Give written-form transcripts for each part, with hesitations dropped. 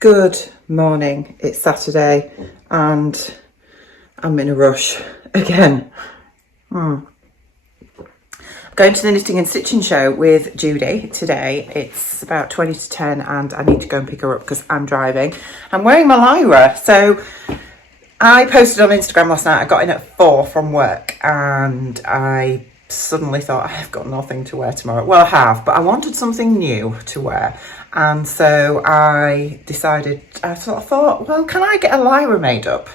Good morning, it's Saturday and I'm in a rush again. I'm going to the knitting and stitching show with Judy today. It's about 20 to 10 and I need to go and pick her up because I'm driving. I'm wearing my Lyra. So I posted on Instagram last night. I got in at 4 from work and I suddenly thought I've got nothing to wear tomorrow. Well, I have, but I wanted something new to wear. And so I decided, I thought, well, can I get a Lyra made up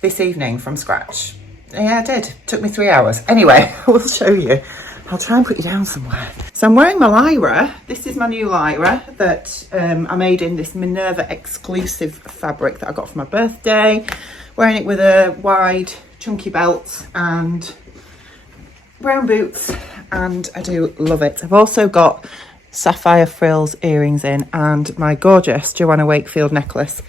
this evening from scratch? Yeah, I did. It took me 3 hours. Anyway, I will show you. I'll try and put you down somewhere. So I'm wearing my Lyra. This is my new Lyra that I made in this Minerva exclusive fabric that I got for my birthday. Wearing it with a wide, chunky belt and brown boots, and I do love it. I've also got sapphire frills earrings in and my gorgeous Joanna Wakefield necklace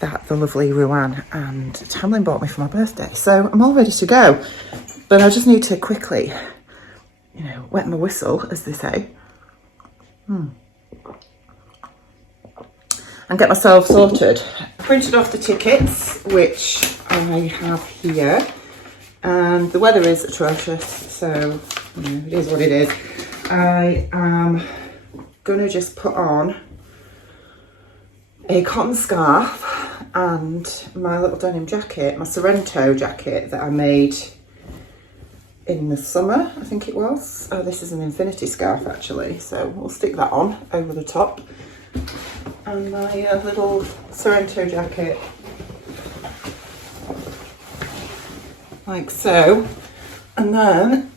that the lovely Ruan and Tamlin bought me for my birthday. So I'm all ready to go, but I just need to quickly, wet my whistle, as they say, and get myself sorted. I printed off the tickets, which I have here, and the weather is atrocious, so it is what it is. I am gonna just put on a cotton scarf and my little denim jacket, my Sorrento jacket that I made in the summer, I think it was. Oh, this is an infinity scarf actually, so we'll stick that on over the top. And my little Sorrento jacket, like so. And then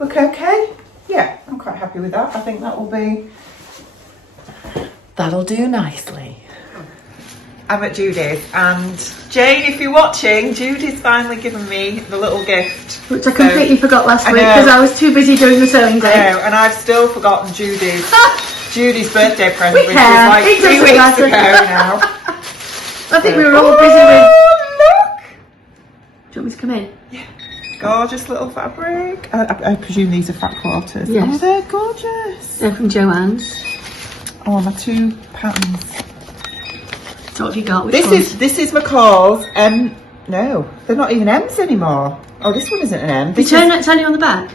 look okay? Yeah, I'm quite happy with that. I think that'll do nicely. I'm at Judy's, and Jane, if you're watching, Judy's finally given me the little gift. Which I completely forgot last week because I was too busy doing the sewing day. I know, and I've still forgotten Judy's birthday present, which was like it 3 weeks ago now. I think we were all busy with... Look! Do you want me to come in? Yeah. Gorgeous little fabric. I presume these are fat quarters. Yes. Oh, they're gorgeous. They're from Joann's. Oh, my 2 patterns. So what have you got? This is McCall's no, they're not even M's anymore. Oh, this one isn't an M. You turn it on the back.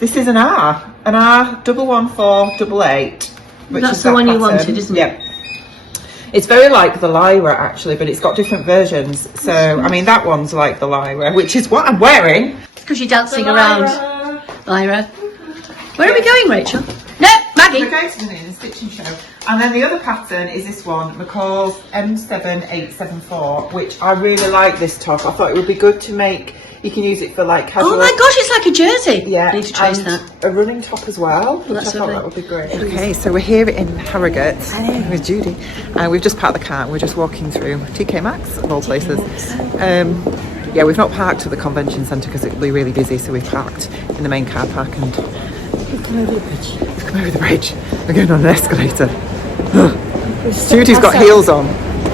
This is an R 11488. That's the one you wanted, isn't it? Yeah. It's very like the Lyra actually, but it's got different versions. So I mean, that one's like the Lyra, which is what I'm wearing. It's because you're dancing around, Lyra. Where are we going, Rachel? No, Maggie. We're going to the knitting and stitching show. And then the other pattern is this one, McCall's M7874, which I really like this top. I thought it would be good to make, you can use it for like casual. Oh my gosh, it's like a jersey. Yeah, I need to change and that. A running top as well, which I thought that would be great. Okay, so we're here in Harrogate with Judy. And we've just parked the car and we're just walking through TK Maxx, of all places. Yeah, we've not parked at the convention centre because it will be really busy, so we've parked in the main car park and we've come over the bridge. We've come over the bridge. We're going on an escalator. Judy's got heels on.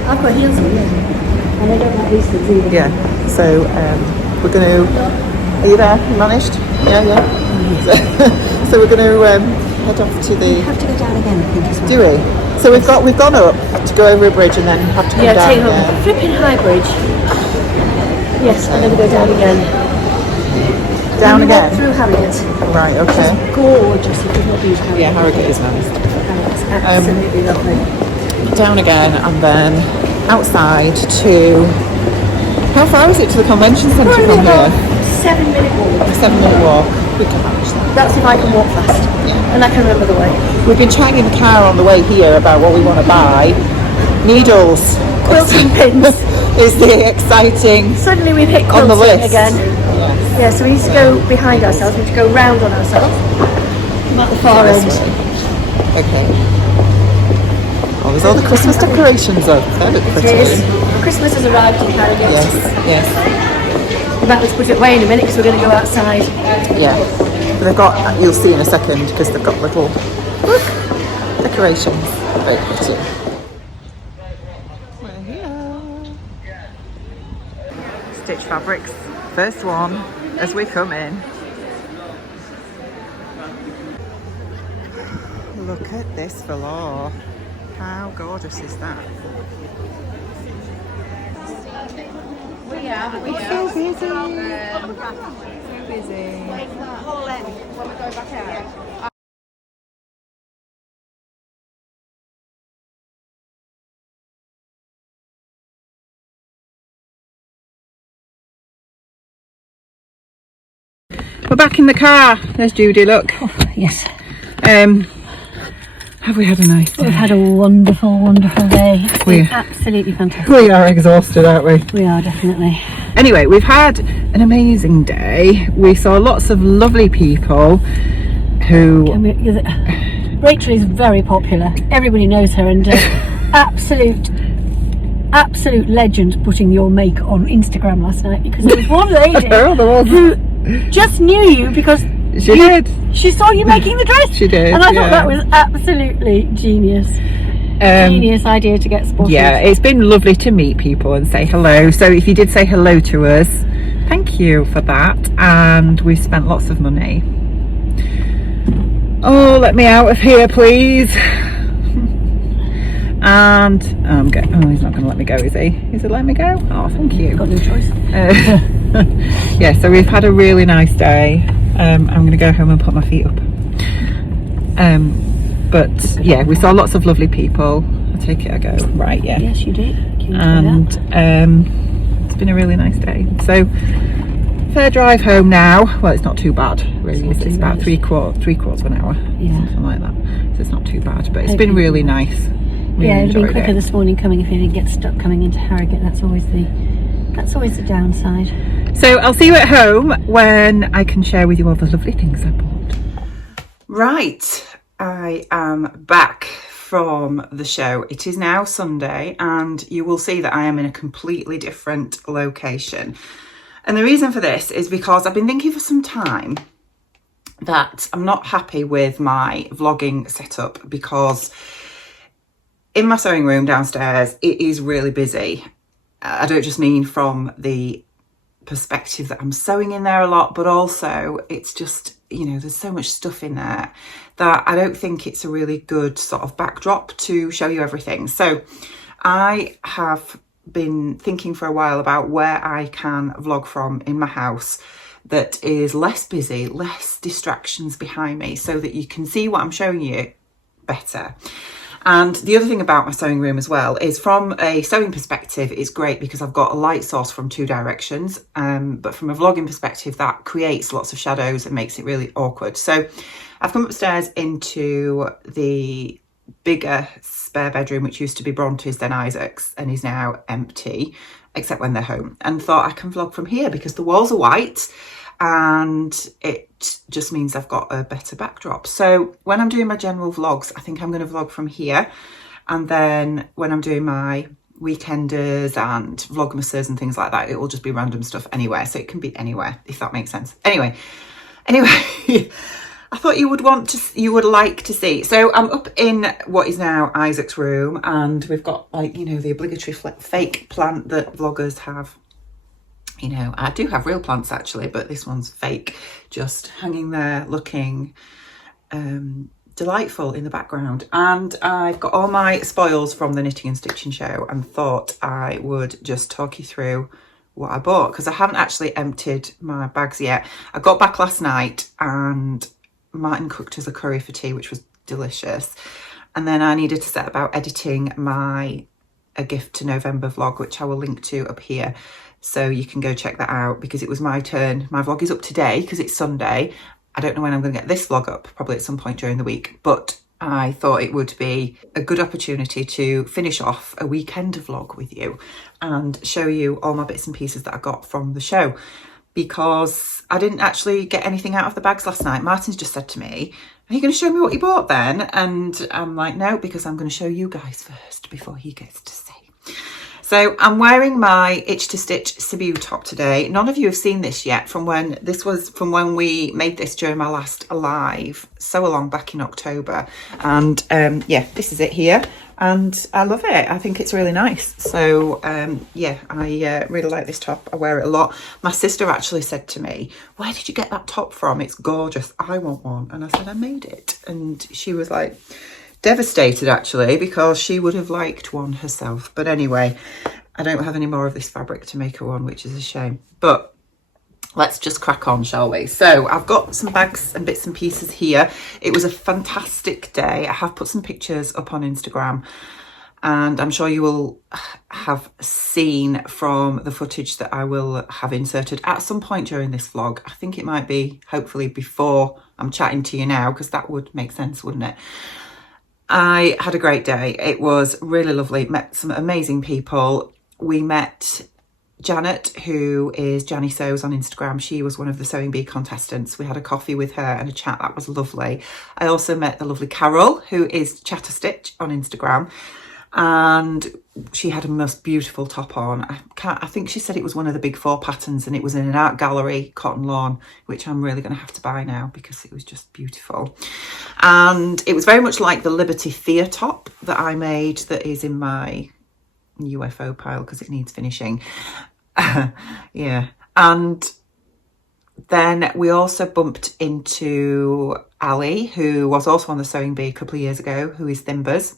I've got heels on, yeah. And I don't like these things either. Yeah, so we're going to... Are you there? You managed? Yeah. So we're going to head off to the... We have to go down again, I think, as well. Do we? So we've gone up to go over a bridge and then have to come down take again. a flipping high bridge. Yes, and then we go down again. Down again? Through Harrogate. Right, okay. It's gorgeous. You could not use Harrogate. Yeah, Harrogate is nice. It's absolutely lovely. Down again and then outside to... How far is it to the convention centre from here? 7-minute walk. A 7-minute walk. We can manage that. That's if I can walk fast. Yeah. And I can remember the way. We've been chatting in the car on the way here about what we want to buy. Needles. Quilting pins. Is the exciting Suddenly we've hit on the quilting list again. Yes. Yeah, so we need to go behind ourselves. We need to go round on ourselves. I'm at the far end. Okay. Oh, there's all the Christmas decorations up. They look pretty. It is. Christmas has arrived in Harrogate. Yes. We're about to put it away in a minute because we're going to go outside. Yeah. But they've got, you'll see in a second, because they've got little decorations. Very pretty. We're here. Stitch Fabrics. First one as we come in. Look at this velour. How gorgeous is that? It's so busy. So busy. We're back in the car. There's Judy, look. Oh, yes. Have we had a nice day? We've had a wonderful, wonderful day. It's been absolutely fantastic. We are exhausted, aren't we? We are, definitely. Anyway, we've had an amazing day. We saw lots of lovely people who... Rachel is very popular. Everybody knows her, and absolute legend putting your make on Instagram last night, because there was one lady who just knew you because she saw you making the dress. She did, and I thought that was absolutely genius. Genius idea to get spotted. Yeah, it's been lovely to meet people and say hello. So if you did say hello to us, thank you for that. And we spent lots of money. Oh, let me out of here, please. And he's not going to let me go, is he? Is he letting me go? Oh, thank you. Got no choice. Yeah, so we've had a really nice day. I'm going to go home and put my feet up. But yeah, we saw lots of lovely people. I take it I go. Right, yeah. Yes, you did. And it's been a really nice day. So fair drive home now. Well, it's not too bad, really. It's about three quarters of an hour, something like that. So it's not too bad, but it's been really nice. Yeah, it'd been quicker this morning coming if you didn't get stuck coming into Harrogate. That's always the downside. So I'll see you at home when I can share with you all the lovely things I bought. Right, I am back from the show. It is now Sunday, and you will see that I am in a completely different location. And the reason for this is because I've been thinking for some time that I'm not happy with my vlogging setup, because in my sewing room downstairs, it is really busy. I don't just mean from the perspective that I'm sewing in there a lot, but also it's just, you know, there's so much stuff in there that I don't think it's a really good sort of backdrop to show you everything. So I have been thinking for a while about where I can vlog from in my house that is less busy, less distractions behind me, so that you can see what I'm showing you better. And the other thing about my sewing room as well is, from a sewing perspective, it's great because I've got a light source from two directions. But from a vlogging perspective, that creates lots of shadows and makes it really awkward. So I've come upstairs into the bigger spare bedroom, which used to be Bronte's, then Isaac's, and is now empty, except when they're home, and thought I can vlog from here because the walls are white and it just means I've got a better backdrop. So when I'm doing my general vlogs, I think I'm going to vlog from here. And then when I'm doing my weekenders and vlogmases and things like that, it will just be random stuff anywhere. So it can be anywhere, if that makes sense. Anyway, I thought you would like to see. So I'm up in what is now Isaac's room, and we've got, like, you know, the obligatory fake plant that vloggers have. You know, I do have real plants actually, but this one's fake, just hanging there looking delightful in the background. And I've got all my spoils from the knitting and stitching show, and thought I would just talk you through what I bought, because I haven't actually emptied my bags yet. I got back last night and Martin cooked us a curry for tea, which was delicious. And then I needed to set about editing my A Gift to November vlog, which I will link to up here. So you can go check that out, because it was my turn. My vlog is up today because it's Sunday. I don't know when I'm going to get this vlog up, probably at some point during the week, but I thought it would be a good opportunity to finish off a weekend vlog with you and show you all my bits and pieces that I got from the show, because I didn't actually get anything out of the bags last night. Martin's just said to me, "Are you going to show me what you bought then?" And I'm like, no, because I'm going to show you guys first before he gets to say. So I'm wearing my Itch to Stitch Sibiu top today. None of you have seen this yet from when we made this during my last live so long back in October. And yeah, this is it here. And I love it. I think it's really nice. So yeah, I really like this top. I wear it a lot. My sister actually said to me, where did you get that top from? It's gorgeous. I want one. And I said, I made it. And she was like, devastated actually, because she would have liked one herself. But anyway, I don't have any more of this fabric to make her one, which is a shame. But let's just crack on, shall we? So I've got some bags and bits and pieces here. It was a fantastic day. I have put some pictures up on Instagram, and I'm sure you will have seen from the footage that I will have inserted at some point during this vlog. I think it might be hopefully before I'm chatting to you now, because that would make sense, wouldn't it? I had a great day. It was really lovely. Met some amazing people. We met Janet, who is Janny Sews on Instagram. She was one of the Sewing Bee contestants. We had a coffee with her and a chat. That was lovely. I also met the lovely Carol, who is Chatter Stitch on Instagram. And she had a most beautiful top on. I think she said it was one of the big 4 patterns, and it was in an art gallery cotton lawn, which I'm really going to have to buy now because it was just beautiful. And it was very much like the Liberty Thea top that I made, that is in my UFO pile because it needs finishing. Yeah. And then we also bumped into Ali, who was also on the Sewing Bee a couple of years ago, who is Thimbers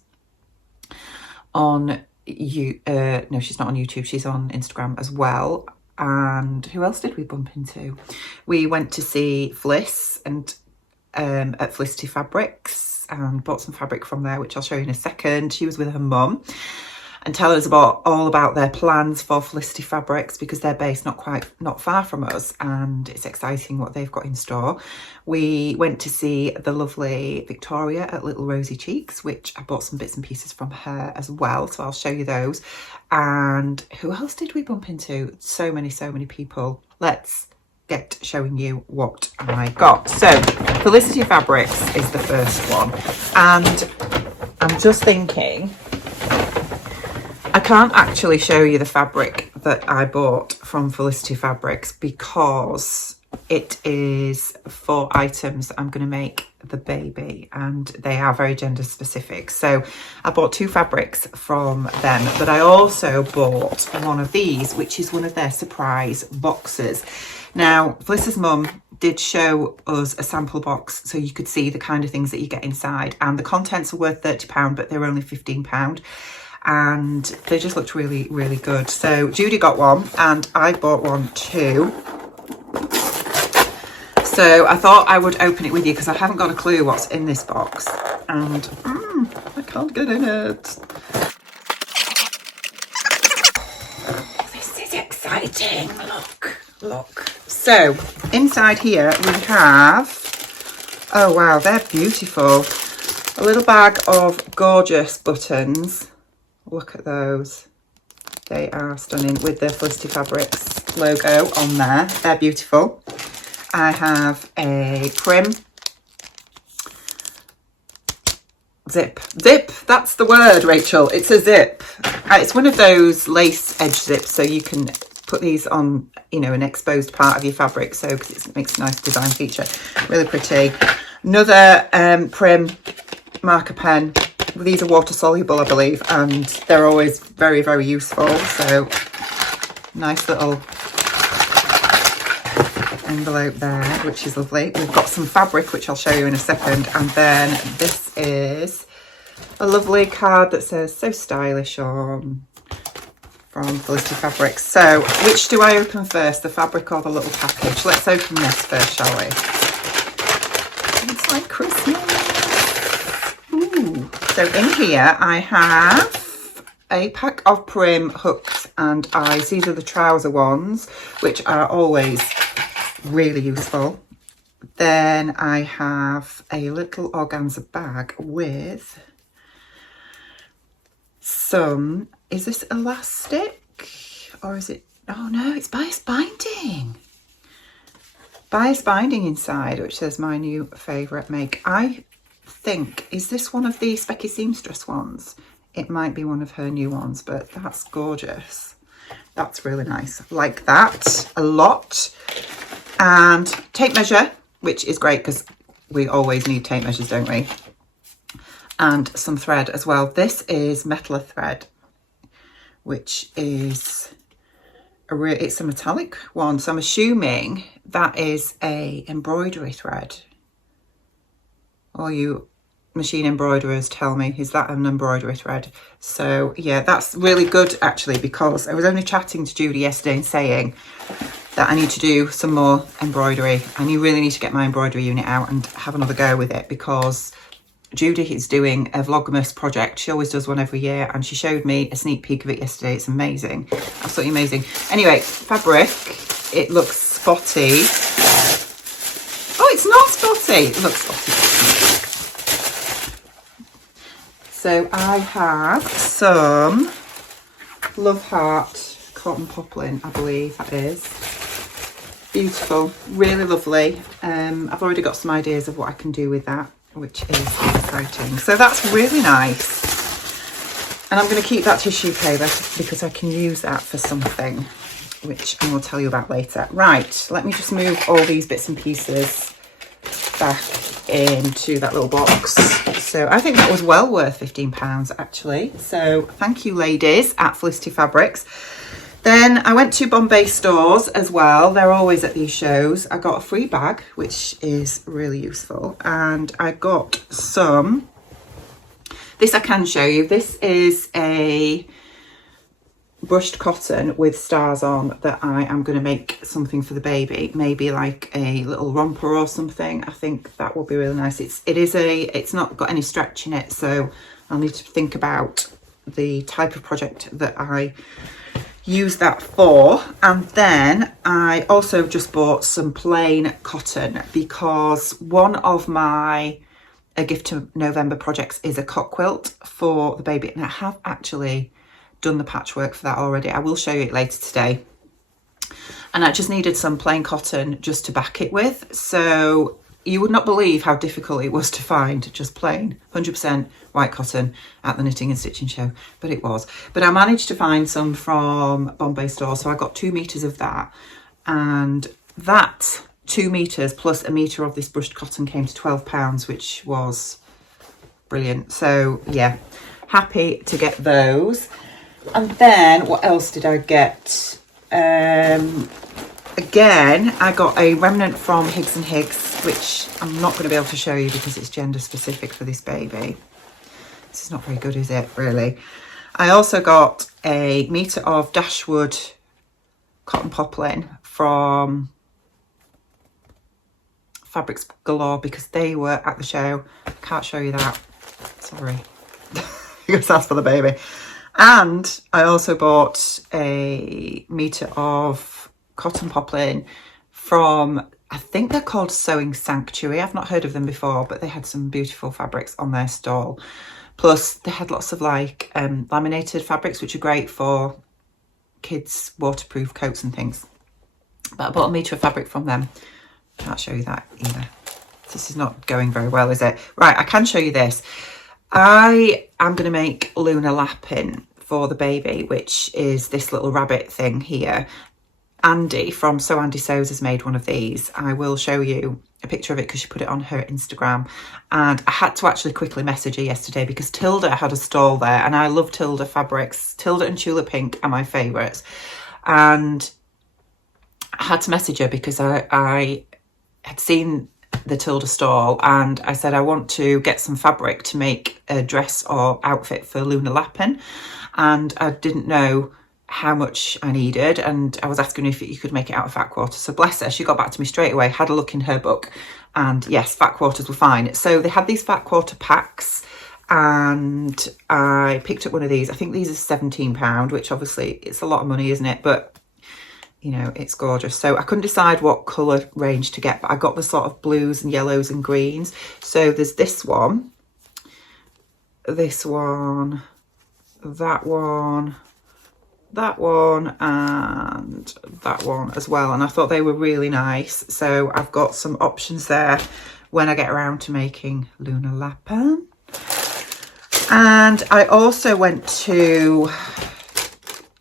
on no, she's not on YouTube, she's on Instagram as well. And who else did we bump into? We went to see Fliss and at Felicity Fabrics, and bought some fabric from there, which I'll show you in a second. She was with her mum, and tell us all about their plans for Felicity Fabrics, because they're based not far from us, and it's exciting what they've got in store. We went to see the lovely Victoria at Little Rosy Cheeks, which I bought some bits and pieces from her as well, so I'll show you those. And who else did we bump into? So many people. Let's get showing you what I got. So Felicity Fabrics is the first one, and I'm just thinking, I can't actually show you the fabric that I bought from Felicity Fabrics because it is 4 items that I'm going to make the baby, and they are very gender specific. So I bought 2 fabrics from them, but I also bought one of these, which is one of their surprise boxes. Now, Felicity's mum did show us a sample box so you could see the kind of things that you get inside, and the contents are worth £30, but they're only £15. And they just looked really good. So Judy got one and I bought one too. So I thought I would open it with you because I haven't got a clue what's in this box, and I can't get in it. This is exciting. Look. So inside here we have, oh wow, they're beautiful, a little bag of gorgeous buttons. Look at those. They are stunning with the Felicity Fabrics logo on there. They're beautiful. I have a prim zip. That's the word, Rachel. It's a zip. It's one of those lace edge zips, so you can put these on, you know, an exposed part of your fabric, so because it makes a nice design feature. Really pretty. Another prim marker pen. These are water soluble, I believe, and they're always very useful. So nice little envelope there, which is lovely. We've got some fabric, which I'll show you in a second, and then this is a lovely card that says "So Stylish" on, from Felicity Fabrics. So which do I open first, the fabric or the little package? Let's open this first, shall we? It's like Christmas. Ooh. So in here I have a pack of prim hooks and eyes. These are the trouser ones, which are always really useful. Then I have a little organza bag with some, is this elastic or is it, oh no, it's bias binding. Bias binding inside, which says my new favourite make. I think, is this one of the Specky Seamstress ones? it might be one of her new ones, but that's gorgeous. That's really nice. Like that a lot. And tape measure, which is great because we always need tape measures, don't we? And some thread as well. This is metal thread, which is it's a metallic one. So I'm assuming that is a embroidery thread. All you machine embroiderers tell me, is that an embroidery thread? So yeah, that's really good actually, because I was only chatting to Judy yesterday and saying that I need to do some more embroidery, and you really need to get my embroidery unit out and have another go with it, because Judy is doing a Vlogmas project. She always does one every year, and she showed me a sneak peek of it yesterday. It's amazing, absolutely amazing. Anyway, fabric, it looks spotty. Oh, it's not spotty. It looks spotty. So I have some Love Heart cotton poplin, I believe that is. Beautiful, really lovely. I've already got some ideas of what I can do with that, which is exciting. So that's really nice. And I'm going to keep that tissue paper because I can use that for something, which I will tell you about later. Right, let me just move all these bits and pieces back into that little box. So I think that was well worth £15 actually. So thank you ladies at Felicity Fabrics. Then I went to Bombay stores as well. They're always at these shows. I got a free bag, which is really useful. And I got some, this I can show you. This is a brushed cotton with stars on that I am going to make something for the baby. Maybe like a little romper or something. I think that will be really nice. It's not got any stretch in it. So I'll need to think about the type of project that I use that for. And then I also just bought some plain cotton, because one of my a gift to November projects is a cot quilt for the baby, and I have actually done the patchwork for that already. I will show you it later today. And I just needed some plain cotton just to back it with. So you would not believe how difficult it was to find just plain 100% white cotton at the Knitting and Stitching Show, but it was. But I managed to find some from Bombay store, so I got 2 meters of that, and that 2 meters plus a meter of this brushed cotton came to £12, which was brilliant. So yeah, happy to get those. And then what else did I get? Again, I got a remnant from Higgs and Higgs, which I'm not going to be able to show you because it's gender specific for this baby. This is not very good, is it, really? I also got a metre of Dashwood cotton poplin from Fabrics Galore because they were at the show. I can't show you that. Sorry. Because that's for the baby. And I also bought a metre of cotton poplin from, I think they're called Sewing Sanctuary. I've not heard of them before, but they had some beautiful fabrics on their stall. Plus they had lots of like laminated fabrics, which are great for kids' waterproof coats and things. But I bought a metre of fabric from them. Can't show you that either. This is not going very well, is it? Right, I can show you this. I am going to make Luna Lappin for the baby, which is this little rabbit thing here. Andy from So Andy Sews has made one of these. I will show you a picture of it because she put it on her Instagram. And I had to actually quickly message her yesterday because Tilda had a stall there, and I love Tilda fabrics. Tilda and Tulip Pink are my favourites. And I had to message her because I had seen the Tilda stall, and I said I want to get some fabric to make a dress or outfit for Luna Lappin, and I didn't know how much I needed, and I was asking if you could make it out of fat quarters. So bless her, she got back to me straight away, had a look in her book, and yes, fat quarters were fine. So they had these fat quarter packs, and I picked up one of these. I think these are £17, which obviously it's a lot of money, isn't it? But you know, it's gorgeous. So I couldn't decide what colour range to get, but I got the sort of blues and yellows and greens. So there's this one, that one, that one, and that one as well. And I thought they were really nice. So I've got some options there when I get around to making Luna Lappin. And I also went to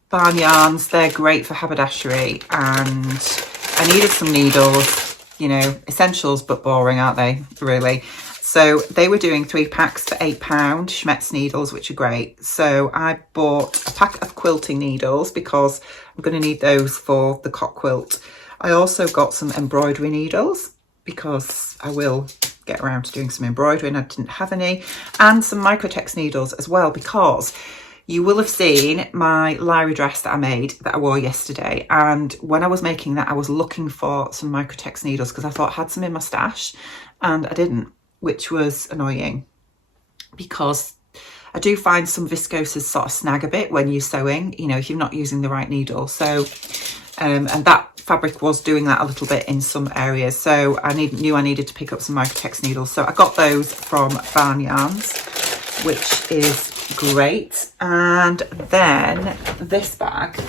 Barn Yarns. They're great for haberdashery, and I needed some needles, you know, essentials but boring, aren't they, really? So they were doing 3 packs for £8 Schmetz needles, which are great. So I bought a pack of quilting needles because I'm going to need those for the cock quilt. I also got some embroidery needles because I will get around to doing some embroidery and I didn't have any, and some microtex needles as well, because you will have seen my Lyra dress that I made that I wore yesterday, and when I was making that I was looking for some microtex needles because I thought I had some in my stash and I didn't, which was annoying because I do find some viscoses sort of snag a bit when you're sewing, you know, if you're not using the right needle. So and that fabric was doing that a little bit in some areas, so I knew I needed to pick up some microtex needles. So I got those from Barn Yarns, which is great. And then this bag,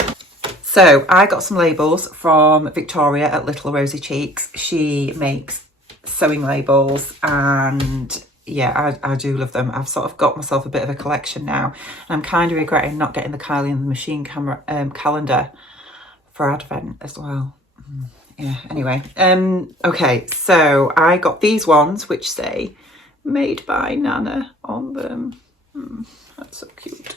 so I got some labels from Victoria at Little Rosy Cheeks. She makes sewing labels, and yeah, I do love them. I've sort of got myself a bit of a collection now, and I'm kind of regretting not getting the Kylie and the Machine calendar for Advent as well. Yeah, anyway, okay, so I got these ones which say made by Nana on them. That's so cute.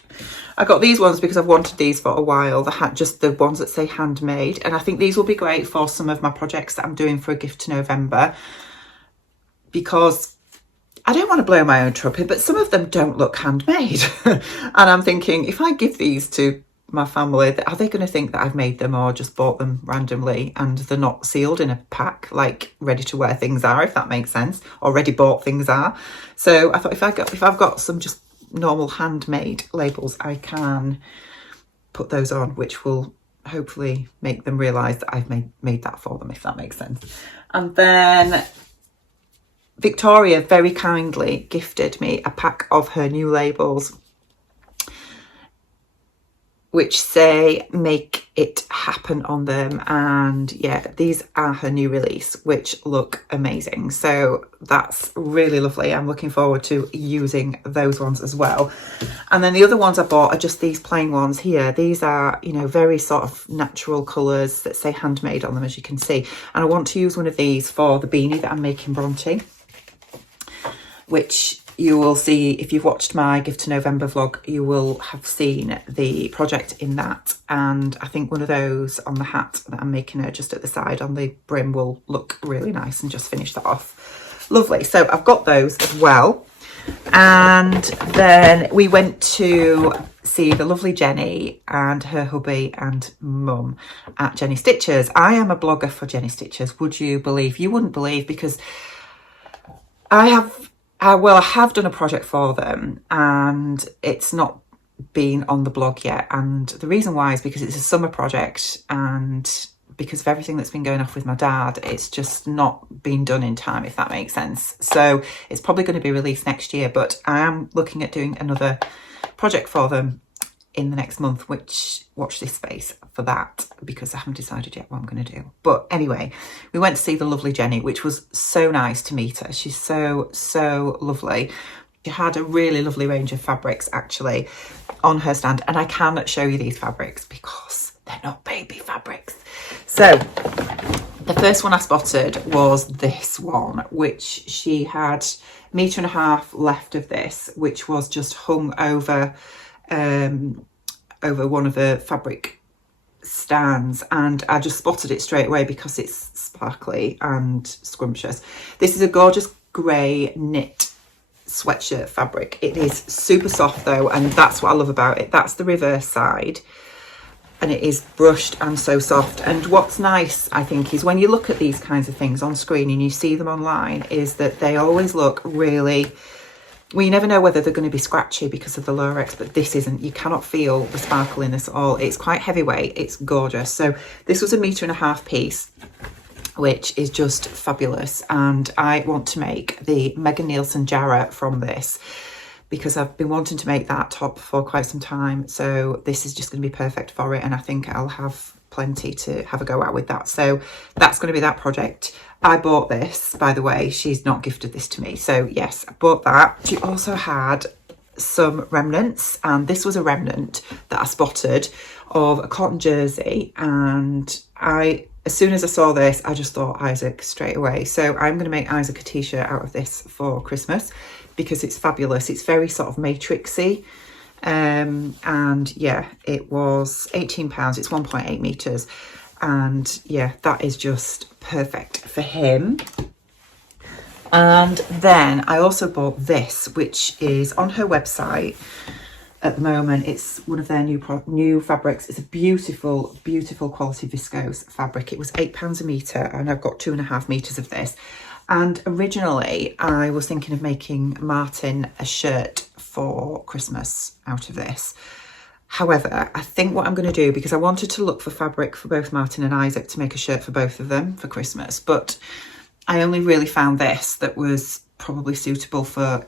I got these ones because I've wanted these for a while, just the ones that say handmade, and I think these will be great for some of my projects that I'm doing for a gift to November, because I don't want to blow my own trumpet, but some of them don't look handmade. And I'm thinking, if I give these to my family, are they going to think that I've made them or just bought them randomly and they're not sealed in a pack like ready to wear things are, if that makes sense, or ready bought things are. So I thought if I've got some just normal handmade labels, I can put those on, which will hopefully make them realise that I've made that for them, if that makes sense. And then Victoria very kindly gifted me a pack of her new labels, which say make it happen on them, and yeah, these are her new release, which look amazing. So that's really lovely. I'm looking forward to using those ones as well. And then the other ones I bought are just these plain ones here. These are, you know, very sort of natural colours that say handmade on them, as you can see, and I want to use one of these for the beanie that I'm making Bronte, which you will see if you've watched my gift to November vlog. You will have seen the project in that, and I think one of those on the hat that I'm making her just at the side on the brim will look really nice and just finish that off. Lovely. So I've got those as well. And then we went to see the lovely Jenny and her hubby and mum at Jenny Stitchers. I am a blogger for Jenny Stitchers, would you believe? You wouldn't believe, because I have done a project for them and it's not been on the blog yet, and the reason why is because it's a summer project, and because of everything that's been going off with my dad, it's just not been done in time, if that makes sense. So it's probably going to be released next year, but I am looking at doing another project for them in the next month, which watch this space for that, because I haven't decided yet what I'm going to do. But anyway, we went to see the lovely Jenny, which was so nice to meet her. She's so lovely. She had a really lovely range of fabrics actually on her stand, and I can show you these fabrics because they're not baby fabrics. So the first one I spotted was this one, which she had 1.5 meters left of this, which was just hung over one of the fabric stands, and I just spotted it straight away because it's sparkly and scrumptious. This is a gorgeous grey knit sweatshirt fabric. It is super soft though, and that's what I love about it. That's the reverse side, and it is brushed and so soft. And what's nice, I think, is when you look at these kinds of things on screen and you see them online, is that they always look really, well, you never know whether they're going to be scratchy because of the Lurex, but this isn't. You cannot feel the sparkle in this at all. It's quite heavyweight. It's gorgeous. So this was a 1.5 meters piece, which is just fabulous. And I want to make the Megan Nielsen Jarrah from this, because I've been wanting to make that top for quite some time. So this is just going to be perfect for it. And I think I'll have plenty to have a go at with that. So that's going to be that project. I bought this, by the way. She's not gifted this to me. So yes, I bought that. She also had some remnants, and this was a remnant that I spotted of a cotton jersey, and as soon as I saw this, I just thought Isaac straight away. So I'm going to make Isaac a t-shirt out of this for Christmas because it's fabulous. It's very sort of matrixy. And yeah, it was £18. It's 1.8 meters. And yeah, that is just perfect for him. And then I also bought this, which is on her website at the moment. It's one of their new fabrics. It's a beautiful, beautiful quality viscose fabric. It was £8 a metre, and I've got 2.5 meters of this. And originally I was thinking of making Martin a shirt for Christmas out of this. However, I think what I'm going to do, because I wanted to look for fabric for both Martin and Isaac to make a shirt for both of them for Christmas, but I only really found this that was probably suitable for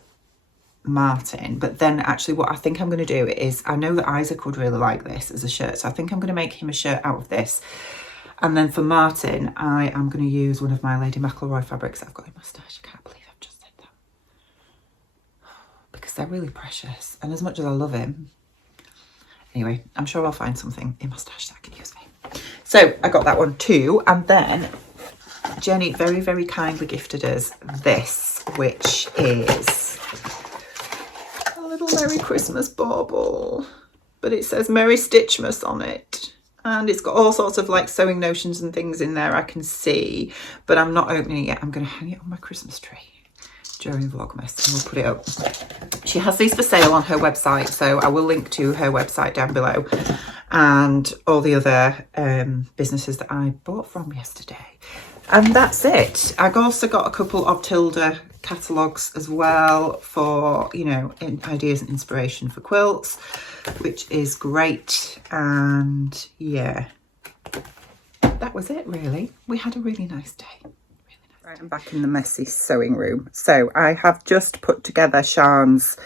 Martin. But then actually what I think I'm going to do is, I know that Isaac would really like this as a shirt, so I think I'm going to make him a shirt out of this. And then for Martin, I am going to use one of my Lady McElroy fabrics that I've got in my stash. I can't believe I've just said that, because they're really precious, and as much as I love him, anyway, I'm sure I'll find something in my stash that I can use for him. So I got that one too. And then Jenny very, very kindly gifted us this, which is a little Merry Christmas bauble, but it says Merry Stitchmas on it, and it's got all sorts of like sewing notions and things in there I can see, but I'm not opening it yet. I'm going to hang it on my Christmas tree during Vlogmas, and we'll put it up. She has these for sale on her website, so I will link to her website down below, and all the other businesses that I bought from yesterday. And that's it. I've also got a couple of Tilda catalogues as well for, you know, ideas and inspiration for quilts, which is great. And yeah, that was it really. We had a really nice day. Right, I'm back in the messy sewing room. So I have just put together Sian's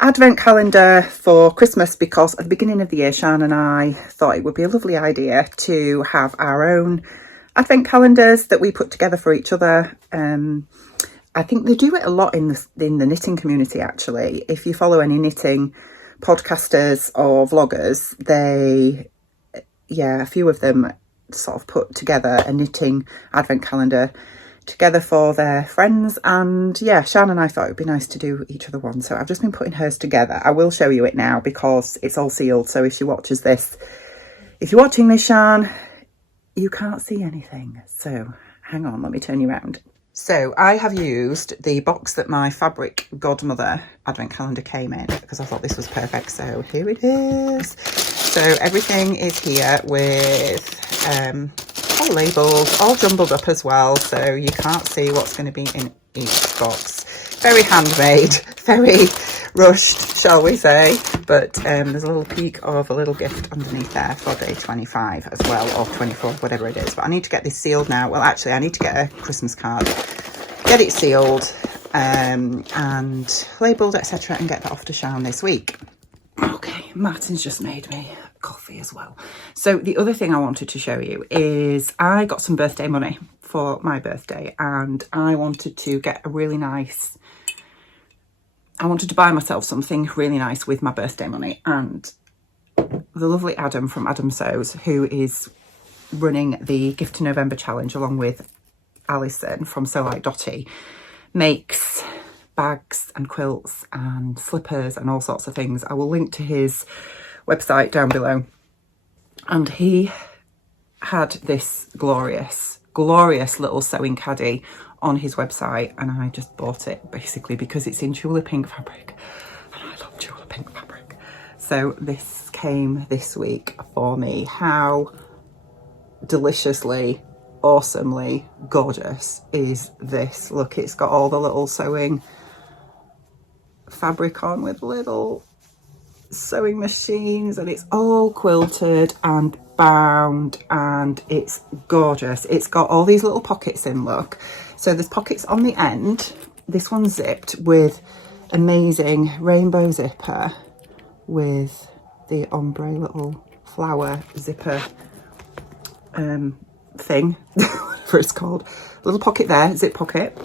advent calendar for Christmas, because at the beginning of the year, Sian and I thought it would be a lovely idea to have our own advent calendars that we put together for each other. I think they do it a lot in the knitting community, actually. If you follow any knitting podcasters or vloggers, a few of them sort of put together a knitting advent calendar together for their friends. And yeah, Sian and I thought it would be nice to do each other one, so I've just been putting hers together. I will show you it now because it's all sealed, so if she watches this, if you're watching this, Sian, you can't see anything, so hang on, let me turn you around. So I have used the box that my fabric godmother advent calendar came in, because I thought this was perfect. So here it is. So everything is here with all labels, all jumbled up as well, so you can't see what's going to be in each box. Very handmade, very rushed, shall we say, but there's a little peek of a little gift underneath there for day 25 as well, or 24, whatever it is. But I need to get this sealed now. Well, actually, I need to get a Christmas card, get it sealed and labelled, etc., and get that off to Sian this week. Okay, Martin's just made me coffee as well. So the other thing I wanted to show you is I got some birthday money for my birthday, and I wanted to get a really nice, I wanted to buy myself something really nice with my birthday money. And the lovely Adam from Adam Sews, who is running the Gift to November challenge along with Alison from Sew Like Dotty, makes bags and quilts and slippers and all sorts of things. I will link to his website down below. And he had this glorious little sewing caddy on his website, and I just bought it basically because it's in tulip pink fabric, and I love tulip pink fabric. So this came this week for me. How deliciously, awesomely gorgeous is this? Look, it's got all the little sewing fabric on with little sewing machines, and it's all quilted and bound, and it's gorgeous. It's got all these little pockets in, look. So there's pockets on the end. This one's zipped with amazing rainbow zipper with the ombre little flower zipper thing, whatever it's called. Little pocket there, zip pocket.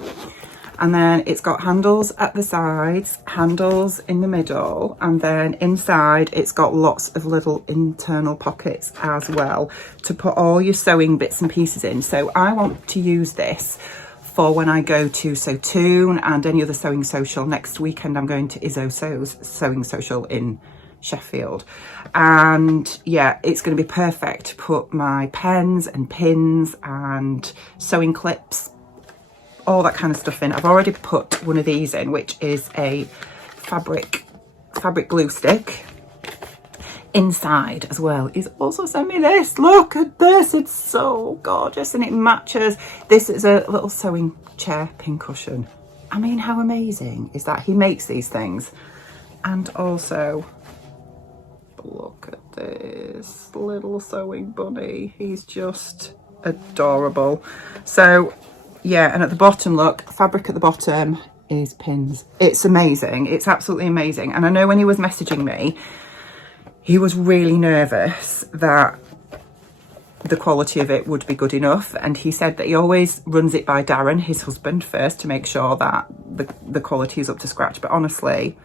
And then it's got handles at the sides, handles in the middle, and then inside it's got lots of little internal pockets as well to put all your sewing bits and pieces in. So I want to use this for when I go to Sew Toon and any other sewing social. Next weekend I'm going to Izzo Sew's sewing social in Sheffield, and yeah, it's going to be perfect to put my pens and pins and sewing clips, all that kind of stuff in. I've already put one of these in, which is a fabric glue stick. Inside as well, he's also sent me this. Look at this, it's so gorgeous, and it matches. This is a little sewing chair pin cushion. I mean, how amazing is that? He makes these things. And also, look at this little sewing bunny. He's just adorable. So yeah, and at the bottom, look, fabric at the bottom is pins. It's amazing. It's absolutely amazing. And I know when he was messaging me, he was really nervous that the quality of it would be good enough. And he said that he always runs it by Darren, his husband, first to make sure that the quality is up to scratch. But honestly,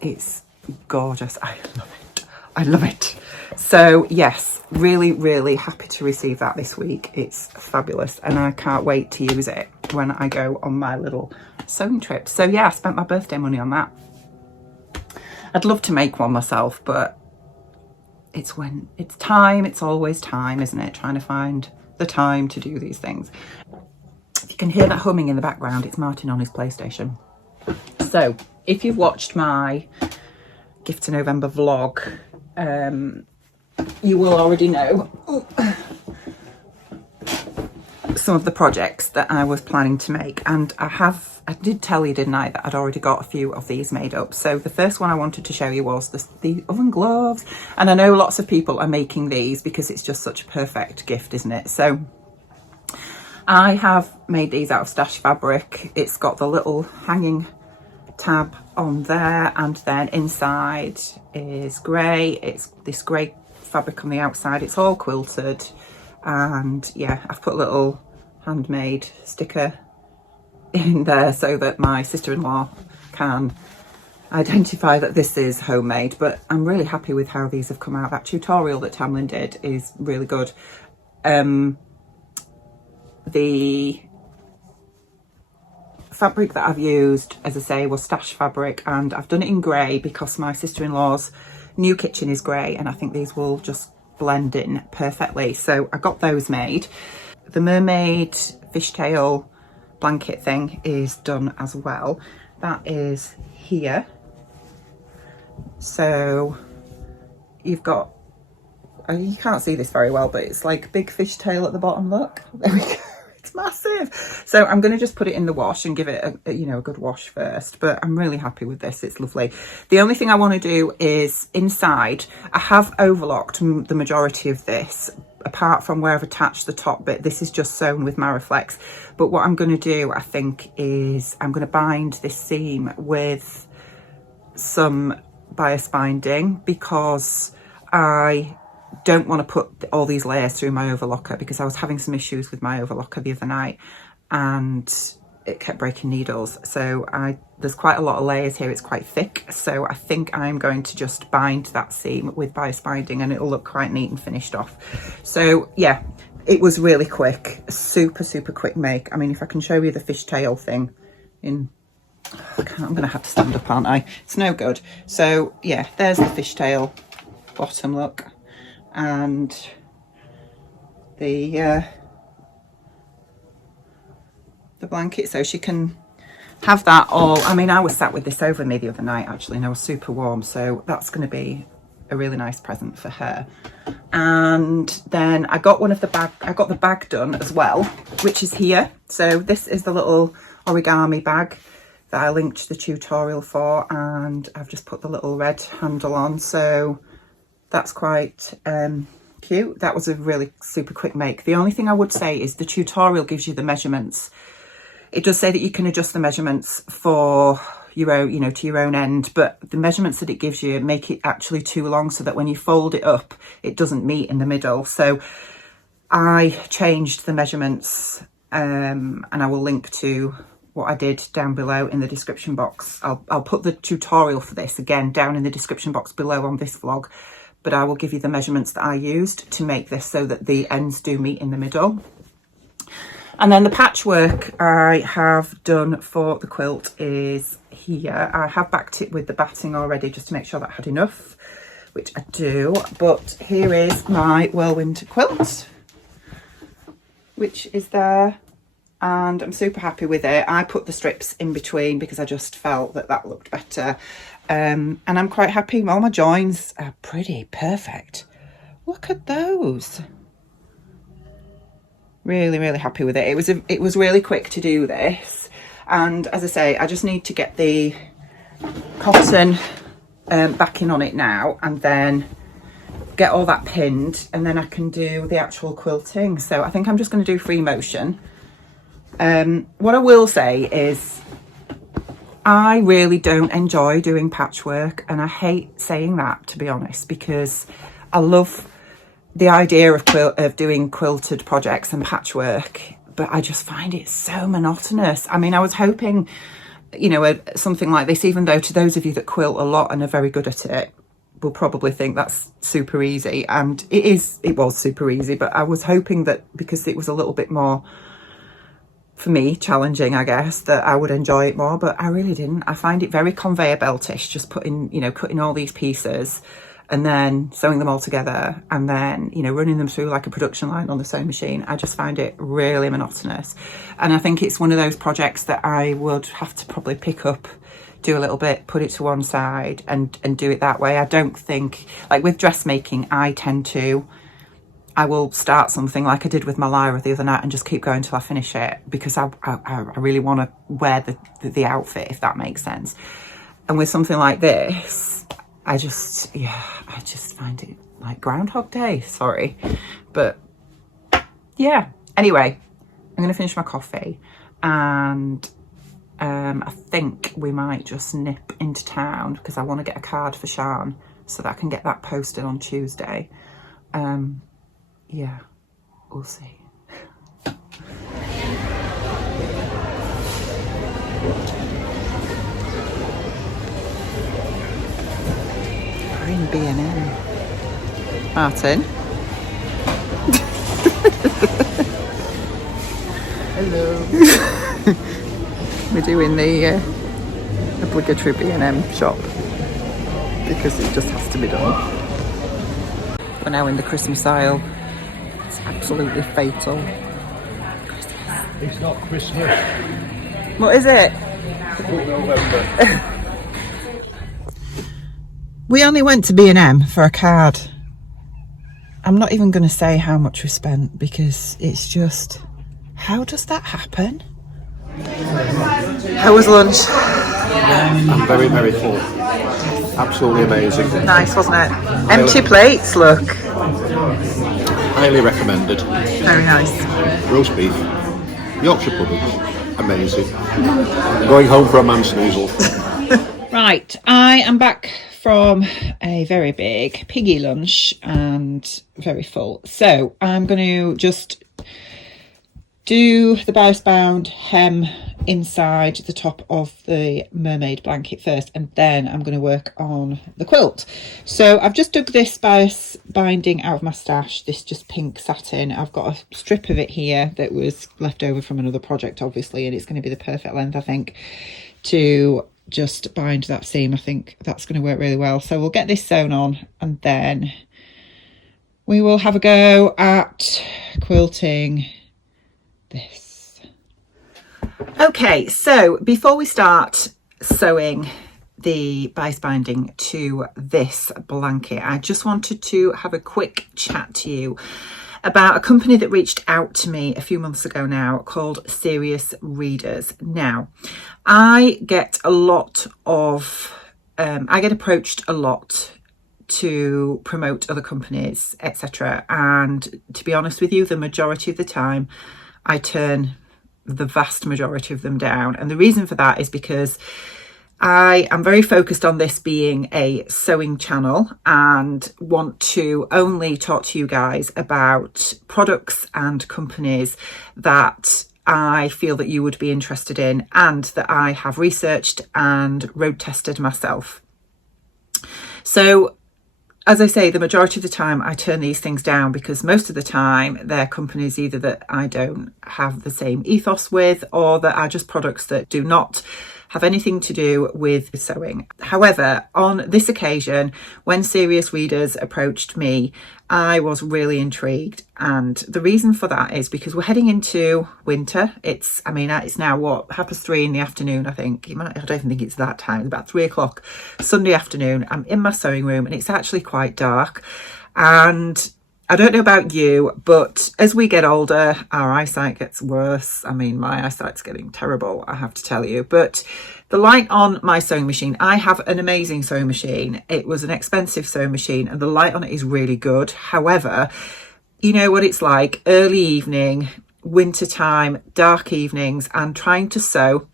it's gorgeous. I love it. I love it. So yes, really, really happy to receive that this week. It's fabulous. And I can't wait to use it when I go on my little sewing trip. So yeah, I spent my birthday money on that. I'd love to make one myself, but it's when it's time. It's always time, isn't it? Trying to find the time to do these things. If you can hear that humming in the background, it's Martin on his PlayStation. So if you've watched my Gift to November vlog, you will already know some of the projects that I was planning to make, and I did tell you, didn't I, that I'd already got a few of these made up. So the first one I wanted to show you was the oven gloves, and I know lots of people are making these because it's just such a perfect gift, isn't it? So I have made these out of Stash fabric. It's got the little hanging tab on there, and then inside is grey. It's this grey fabric on the outside. It's all quilted, and yeah, I've put a little Handmade sticker in there so that my sister-in-law can identify that this is homemade. But I'm really happy with how these have come out. That tutorial that Tamlin did is really good. The fabric that I've used, as I say, was Stash fabric, and I've done it in grey because my sister-in-law's new kitchen is grey, and I think these will just blend in perfectly. So I got those made. The mermaid fishtail blanket thing is done as well. That is here. So you've got, you can't see this very well, but it's like big fishtail at the bottom. Look, there we go. It's massive. So I'm going to just put it in the wash and give it a good wash first, but I'm really happy with this. It's lovely. The only thing I want to do is inside, I have overlocked the majority of this, apart from where I've attached the top bit. This is just sewn with Mariflex. But what I'm going to do, I think, is I'm going to bind this seam with some bias binding, because I don't want to put all these layers through my overlocker, because I was having some issues with my overlocker the other night and it kept breaking needles. So there's quite a lot of layers here. It's quite thick. So I think I'm going to just bind that seam with bias binding, and it'll look quite neat and finished off. So yeah, it was really quick, super, super quick make. I mean, if I can show you the fishtail thing in, I'm gonna have to stand up, aren't I? It's no good. So yeah, there's the fishtail bottom, look, and the blanket, so she can have that all. I mean, I was sat with this over me the other night actually, and I was super warm, so that's going to be a really nice present for her. And then I got the bag done as well, which is here. So this is the little origami bag that I linked the tutorial for, and I've just put the little red handle on, so that's quite cute. That was a really super quick make. The only thing I would say is the tutorial gives you the measurements. It does say that you can adjust the measurements for your own, to your own end, but the measurements that it gives you make it actually too long, so that when you fold it up, it doesn't meet in the middle. So I changed the measurements, and I will link to what I did down below in the description box. I'll put the tutorial for this again down in the description box below on this vlog, but I will give you the measurements that I used to make this so that the ends do meet in the middle. And then the patchwork I have done for the quilt is here. I have backed it with the batting already just to make sure that I had enough, which I do. But here is my whirlwind quilt, which is there, and I'm super happy with it. I put the strips in between because I just felt that that looked better. And I'm quite happy. All my joins are pretty perfect. Look at those. Really, really happy with it. It was really quick to do this, and as I say, I just need to get the cotton backing on it now, and then get all that pinned, and then I can do the actual quilting. So I think I'm just going to do free motion. What I will say is I really don't enjoy doing patchwork, and I hate saying that, to be honest, because I love the idea of doing quilted projects and patchwork, but I just find it so monotonous. I mean, I was hoping, you know, something like this, even though to those of you that quilt a lot and are very good at it, will probably think that's super easy, and it was super easy, but I was hoping that because it was a little bit more, for me, challenging, I guess, that I would enjoy it more, but I really didn't. I find it very conveyor beltish, just cutting all these pieces and then sewing them all together, and then, you know, running them through like a production line on the sewing machine. I just find it really monotonous, and I think it's one of those projects that I would have to probably pick up, do a little bit, put it to one side, and do it that way. I don't think, like with dressmaking, I will start something like I did with my Lyra the other night and just keep going till I finish it, because I really want to wear the outfit, if that makes sense. And with something like this, I just find it like Groundhog Day, sorry. But yeah, anyway, I'm going to finish my coffee, and I think we might just nip into town because I want to get a card for Sian so that I can get that posted on Tuesday. Yeah, we'll see. In B&M. Martin. Hello. We're doing the obligatory B&M shop because it just has to be done. We're now in the Christmas aisle. It's absolutely fatal. Christmas. It's not Christmas. What is it? November. We only went to B&M for a card. I'm not even going to say how much we spent because it's just, how does that happen? How was lunch? I'm very, very full. Absolutely amazing. Nice, wasn't it? Empty plates, look. Highly recommended. Very nice. Roast beef, Yorkshire puddings, amazing. Going home for a man snoozle. Right, I am back from a very big piggy lunch and very full. So I'm going to just do the bias bound hem inside the top of the mermaid blanket first, and then I'm going to work on the quilt. So I've just dug this bias binding out of my stash, this just pink satin. I've got a strip of it here that was left over from another project, obviously, and it's going to be the perfect length, I think, to just bind that seam. I think that's going to work really well. So we'll get this sewn on, and then we will have a go at quilting this. Okay, so before we start sewing the bias binding to this blanket, I just wanted to have a quick chat to you about a company that reached out to me a few months ago now called Serious Readers. Now, I get a lot of, I get approached a lot to promote other companies, etc. And to be honest with you, the majority of the time, I turn the vast majority of them down. And the reason for that is because I am very focused on this being a sewing channel and want to only talk to you guys about products and companies that I feel that you would be interested in and that I have researched and road tested myself. So as I say, the majority of the time I turn these things down because most of the time they're companies either that I don't have the same ethos with, or that are just products that do not have anything to do with sewing. However, on this occasion, when serious readers approached me, I was really intrigued. And the reason for that is because we're heading into winter. It's now what, 3:30 in the afternoon, I think. I don't even think it's that time. It's about 3 o'clock Sunday afternoon. I'm in my sewing room and it's actually quite dark. And I don't know about you, but as we get older, our eyesight gets worse. I mean, my eyesight's getting terrible, I have to tell you. But the light on my sewing machine, I have an amazing sewing machine. It was an expensive sewing machine and the light on it is really good. However, you know what it's like, early evening, winter time, dark evenings, and trying to sew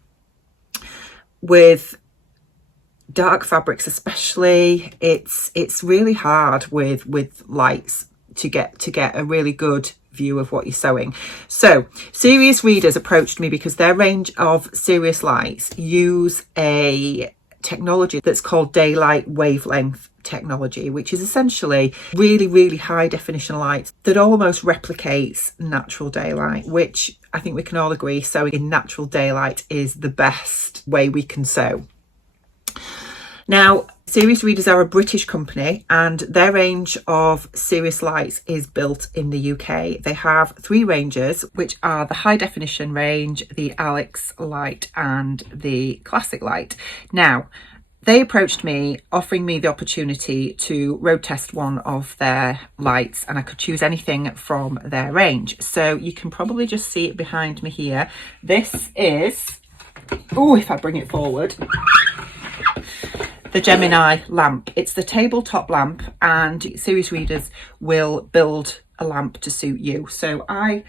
with dark fabrics especially, it's really hard with lights to get a really good view of what you're sewing. So serious readers approached me because their range of serious lights use a technology that's called daylight wavelength technology, which is essentially really high definition light that almost replicates natural daylight, which I think we can all agree sewing in natural daylight is the best way we can sew. Now, Serious Readers are a British company and their range of serious lights is built in the UK. They have 3 ranges, which are the high definition range, the Alex light and the classic light. Now, they approached me offering me the opportunity to road test one of their lights and I could choose anything from their range. So you can probably just see it behind me here. This is, if I bring it forward, the Gemini lamp. It's the tabletop lamp and serious readers will build a lamp to suit you. So I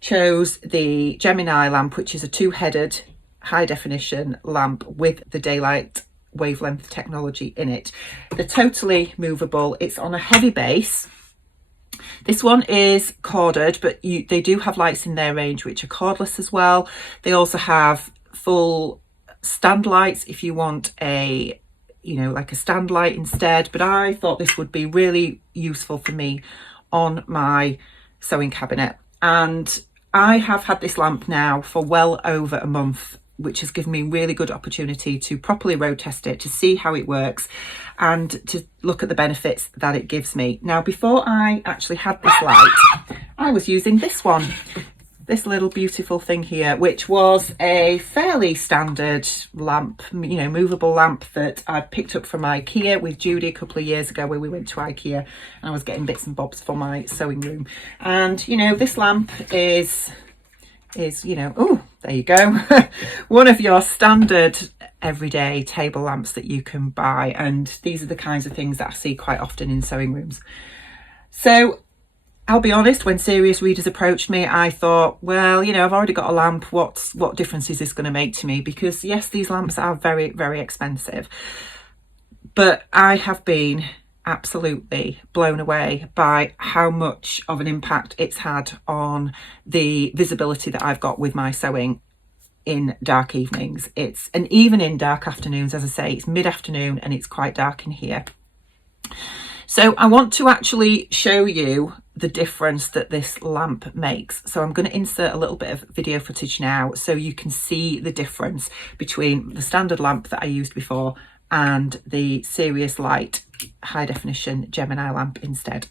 chose the Gemini lamp, which is a 2-headed high definition lamp with the daylight wavelength technology in it. They're totally movable. It's on a heavy base. This one is corded, but they do have lights in their range which are cordless as well. They also have full stand lights if you want a like a stand light instead, but I thought this would be really useful for me on my sewing cabinet. And I have had this lamp now for well over a month, which has given me really good opportunity to properly road test it, to see how it works and to look at the benefits that it gives me. Now, before I actually had this light, I was using this one, this little beautiful thing here, which was a fairly standard lamp, movable lamp that I picked up from IKEA with Judy a couple of years ago when we went to IKEA and I was getting bits and bobs for my sewing room. And this lamp is there you go, one of your standard everyday table lamps that you can buy, and these are the kinds of things that I see quite often in sewing rooms. So I'll be honest, when serious readers approached me, I thought, well, I've already got a lamp. What difference is this going to make to me? Because yes, these lamps are very expensive, but I have been absolutely blown away by how much of an impact it's had on the visibility that I've got with my sewing in dark evenings. And even in dark afternoons, as I say, it's mid-afternoon and it's quite dark in here. So I want to actually show you the difference that this lamp makes. So I'm going to insert a little bit of video footage now so you can see the difference between the standard lamp that I used before and the Serious Light high definition Gemini lamp instead.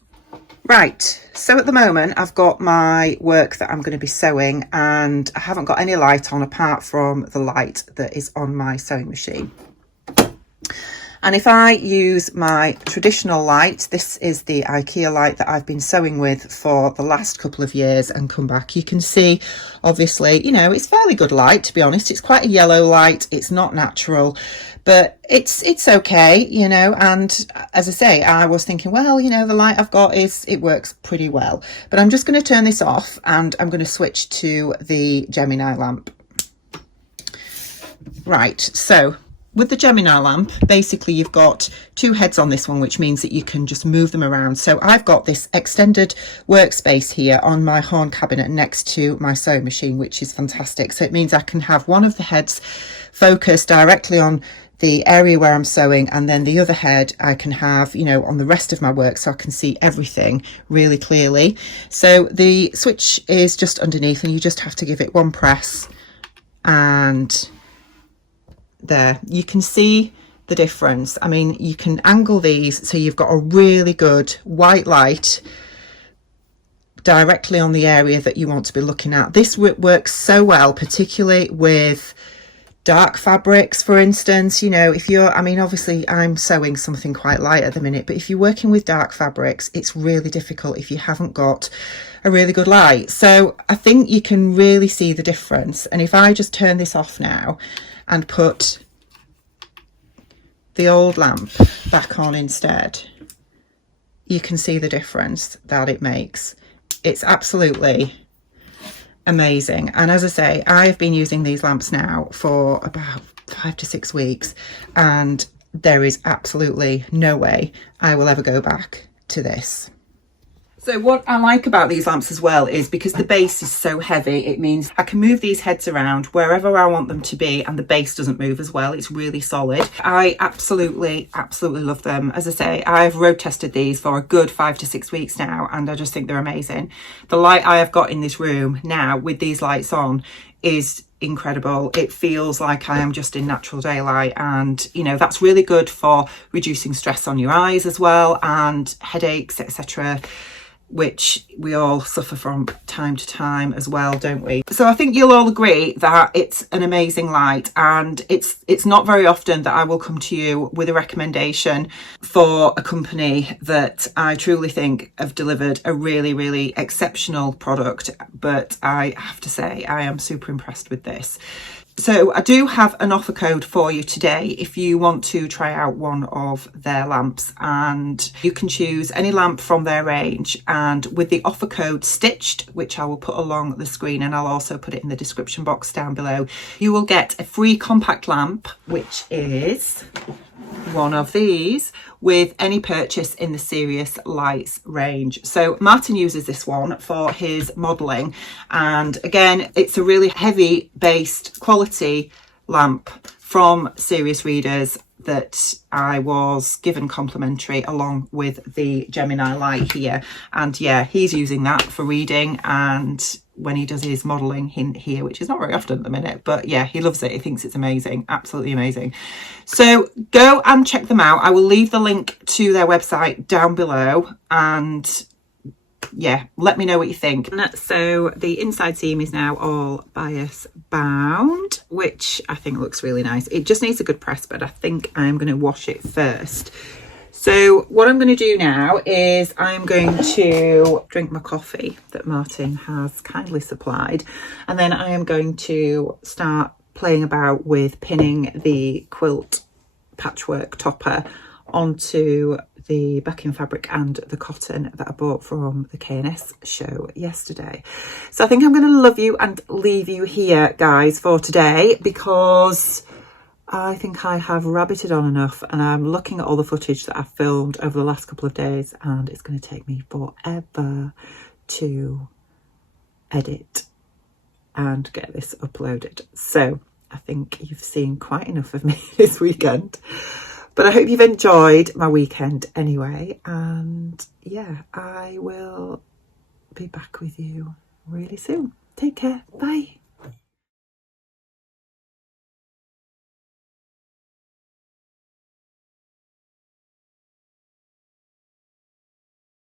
Right, so at the moment I've got my work that I'm going to be sewing and I haven't got any light on apart from the light that is on my sewing machine. And if I use my traditional light, this is the IKEA light that I've been sewing with for the last couple of years, and come back, you can see, obviously, it's fairly good light, to be honest. It's quite a yellow light. It's not natural, but it's okay, and as I say, I was thinking, well, the light I've got it works pretty well. But I'm just going to turn this off and I'm going to switch to the Gemini lamp. Right, so with the Gemini lamp, basically you've got two heads on this one, which means that you can just move them around. So I've got this extended workspace here on my horn cabinet next to my sewing machine, which is fantastic. So it means I can have one of the heads focused directly on the area where I'm sewing, and then the other head I can have, you know, on the rest of my work, so I can see everything really clearly. So the switch is just underneath, and you just have to give it one press, and there you can see the difference. I mean, you can angle these so you've got a really good white light directly on the area that you want to be looking at. This works so well, particularly with dark fabrics, for instance. You know, if you're, I mean, obviously I'm sewing something quite light at the minute, but if you're working with dark fabrics, it's really difficult if you haven't got a really good light. So I think you can really see the difference. And if I just turn this off now and put the old lamp back on instead, you can see the difference that it makes. It's absolutely amazing. And as I say, I've been using these lamps now for about 5 to 6 weeks, and there is absolutely no way I will ever go back to this. So what I like about these lamps as well is because the base is so heavy, it means I can move these heads around wherever I want them to be, and the base doesn't move as well. It's really solid. I absolutely love them. As I say, I've road tested these for a good 5 to 6 weeks now, and I just think they're amazing. The light I have got in this room now with these lights on is incredible. It feels like I am just in natural daylight, and you know, that's really good for reducing stress on your eyes as well, and headaches, etc., which we all suffer from time to time as well, don't we? So I think you'll all agree that it's an amazing light, and it's not very often that I will come to you with a recommendation for a company that I truly think have delivered a really, really exceptional product. But I have to say, I am super impressed with this. So I do have an offer code for you today if you want to try out one of their lamps, and you can choose any lamp from their range, and with the offer code STITCHED, which I will put along the screen and I'll also put it in the description box down below, you will get a free compact lamp, which is one of these, with any purchase in the Serious Lights range. So Martin uses this one for his modelling, and again, it's a really heavy based quality lamp from Serious Readers that I was given complimentary along with the Gemini light here. And yeah, he's using that for reading and when he does his modelling here, which is not very often at the minute, but yeah, he loves it. He thinks it's amazing, absolutely amazing. So go and check them out. I will leave the link to their website down below, and yeah, let me know what you think. So the inside seam is now all bias bound, which I think looks really nice. It just needs a good press, but I think I'm going to wash it first. So what I'm going to do now is I'm going to drink my coffee that Martin has kindly supplied, and then I am going to start playing about with pinning the quilt patchwork topper onto the backing fabric and the cotton that I bought from the K&S show yesterday. So I think I'm going to love you and leave you here, guys, for today, because I think I have rabbited on enough, and I'm looking at all the footage that I've filmed over the last couple of days, and it's going to take me forever to edit and get this uploaded. So I think you've seen quite enough of me this weekend, but I hope you've enjoyed my weekend anyway. And yeah, I will be back with you really soon. Take care. Bye.